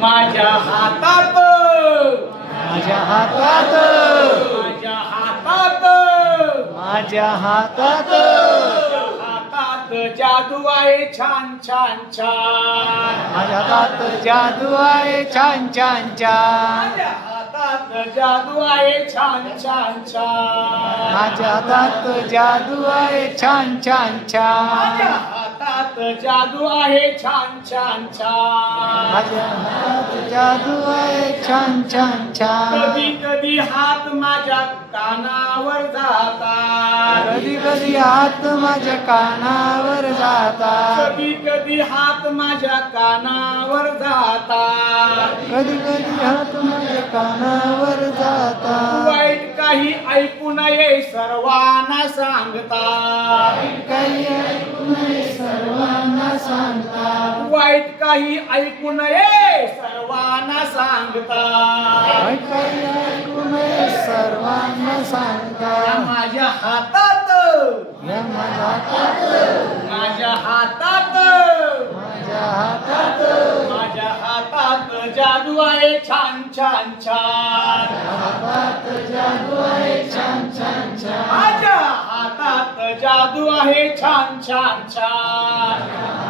माझ्या हातात माझ्या हातात माझ्या हातात माझ्या हातात हातात जादू आहे छान छान छान माझ्या हातात जादू आहे छान छान छान माझ्या हातात जादू आहे छान छान छान माझ्या हातात जादू आहे छान छान माझ्या छान हातात जादू आहे छान छान छान माझ्या हातात जादू आहे छान छान कधी छान कधी हात माझ्या कानावर जातात कधी कधी हात माझ्या कानावर जातात कधी कधी हात माझ्या कानावर जातात कधी कधी हात माझ्या कानावर जातात वाईट काही ऐकू नये सर्वांना सांगतात काही ऐकू नये सर्वांना सांगतात वाईट काही ऐकू नये सर्वांना सांगतात काही ऐकू नये सर्वांना या सांगतात माझ्या हातात या माझ्या हातात माझ्या हातात माझ्या हातात माझ्या हातात जादू आहे छान छान छान हातात जादू आहे छान छान छान माझ्या हातात जादू आहे छान छान छान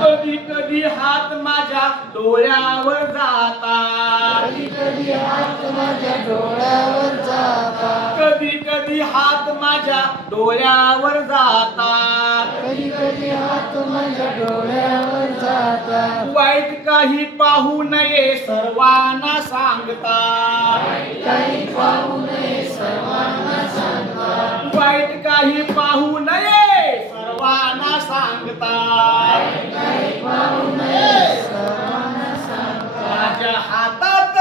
कधी कधी हात माझ्या डोळ्यावर जातात कधी कधी हात माझ्या डोळ्यावर जातात कधी कधी हात माझ्या डोळ्यावर जातात कधी कधी हात माझ्या डोळ्यावर जातात वाईट काही पाहू नये सर्वांना सांगतात काही पाहू नये सर्वांना सांगतात वाईट काही पाहू नये सर्वांना सांगतात काही पाहू नये सर्वांना सांगतात माझ्या हातात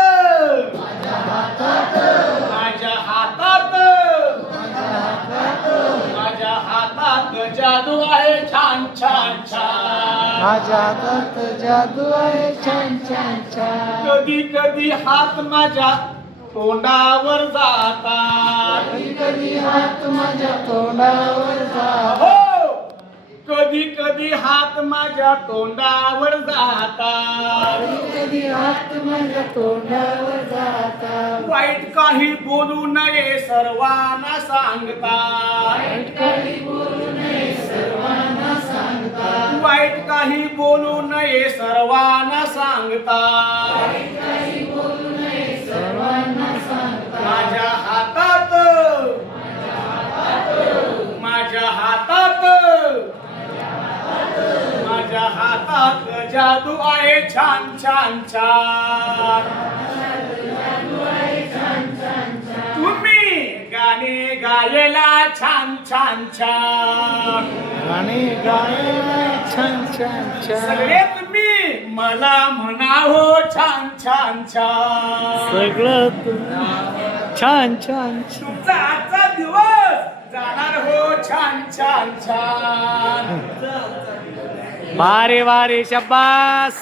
माझ्या हातात माझ्या हातात माझ्या हातात माझ्या हातात जादू आहे छान छान छान माझ्या हातात जादू आहे छान छान छान कधी कधी हात माझ्या तोंडावर जातात कधी कधी हात माझ्या तोंडावर जातात हो कधी कधी हात माझ्या तोंडावर जातात कधी कधी हात माझ्या तोंडावर जातात वाईट काही बोलू नये सर्वांना सांगतात काही बोलू नये सर्वांना सांगतात वाईट काही बोलू नये सर्वांना सांगतात काही बोलू नये सर्वांना सांगतात माझ्या हातात माझ्या हातात माझ्या हातात जादू आहे छान छान छान तुम्ही गाणे गायला छान छान छान गाणे गायला छान छान छान सगळे तुम्ही मला म्हणावो छान छान छान सगळं छान छान तुमचा आजचा दिवस जाणार हो छान छान छान वारे वारे शब्बास